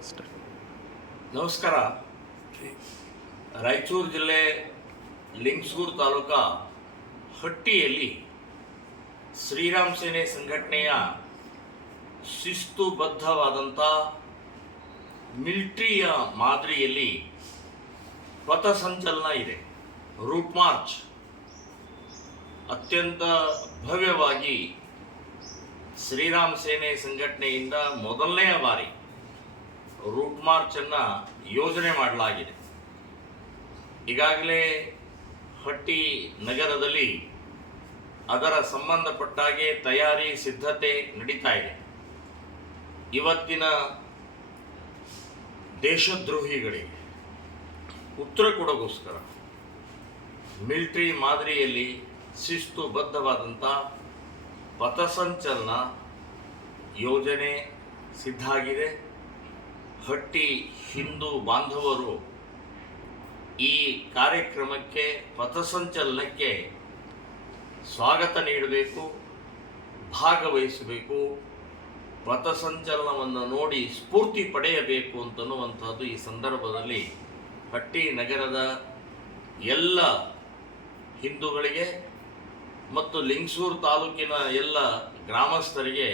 ನಮಸ್ಕಾರ. ರಾಯಚೂರು ಜಿಲ್ಲೆ ಲಿಂಗಸೂರು ತಾಲೂಕಾ ಹಟ್ಟಿಯಲ್ಲಿ ಶ್ರೀರಾಮ್ ಸೇನೆ ಸಂಘಟನೆಯ ಶಿಸ್ತುಬದ್ಧವಾದಂಥ ಮಿಲಿಟರಿಯ ಮಾದರಿಯಲ್ಲಿ ಪಥಸಂಚಲನ ಇದೆ. ರೂಟ್ ಮಾರ್ಚ್ ಅತ್ಯಂತ ಭವ್ಯವಾಗಿ ಶ್ರೀರಾಮ್ ಸೇನೆ ಸಂಘಟನೆಯಿಂದ ಮೊದಲನೆಯ ಬಾರಿ ರೂಟ್ ಮಾರ್ಚನ್ನು ಯೋಜನೆ ಮಾಡಲಾಗಿದೆ. ಈಗಾಗಲೇ ಹಟ್ಟಿ ನಗರದಲ್ಲಿ ಅದರ ಸಂಬಂಧಪಟ್ಟಾಗೆ ತಯಾರಿ ಸಿದ್ಧತೆ ನಡೀತಾ ಇದೆ. ಇವತ್ತಿನ ದೇಶದ್ರೋಹಿಗಳಿಗೆ ಉತ್ತರ ಕೊಡೋಗೋಸ್ಕರ ಮಿಲಿಟರಿ ಮಾದರಿಯಲ್ಲಿ ಶಿಸ್ತುಬದ್ಧವಾದಂಥ ಪಥಸಂಚಲನ ಯೋಜನೆ ಸಿದ್ಧ ಆಗಿದೆ. ಹಟ್ಟಿ ಹಿಂದೂ ಬಾಂಧವರು ಈ ಕಾರ್ಯಕ್ರಮಕ್ಕೆ ಪಥಸಂಚಲನಕ್ಕೆ ಸ್ವಾಗತ ನೀಡಬೇಕು, ಭಾಗವಹಿಸಬೇಕು, ಪಥಸಂಚಲನವನ್ನು ನೋಡಿ ಸ್ಫೂರ್ತಿ ಪಡೆಯಬೇಕು ಅಂತನ್ನುವಂಥದ್ದು ಈ ಸಂದರ್ಭದಲ್ಲಿ ಹಟ್ಟಿ ನಗರದ ಎಲ್ಲ ಹಿಂದೂಗಳಿಗೆ ಮತ್ತು ಲಿಂಗಸೂರು ತಾಲೂಕಿನ ಎಲ್ಲ ಗ್ರಾಮಸ್ಥರಿಗೆ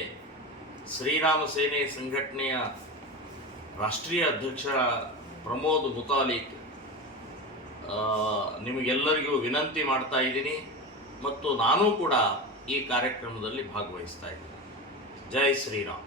ಶ್ರೀರಾಮ ಸೇನೆ ಸಂಘಟನೆಯ ರಾಷ್ಟ್ರೀಯ ಅಧ್ಯಕ್ಷ ಪ್ರಮೋದ್ ಮುತಾಲಿಕ್ ನಿಮಗೆಲ್ಲರಿಗೂ ವಿನಂತಿ ಮಾಡ್ತಾ ಇದ್ದೀನಿ ಮತ್ತು ನಾನು ಕೂಡ ಈ ಕಾರ್ಯಕ್ರಮದಲ್ಲಿ ಭಾಗವಹಿಸ್ತಾ ಇದ್ದೀನಿ. ಜೈ ಶ್ರೀರಾಮ್.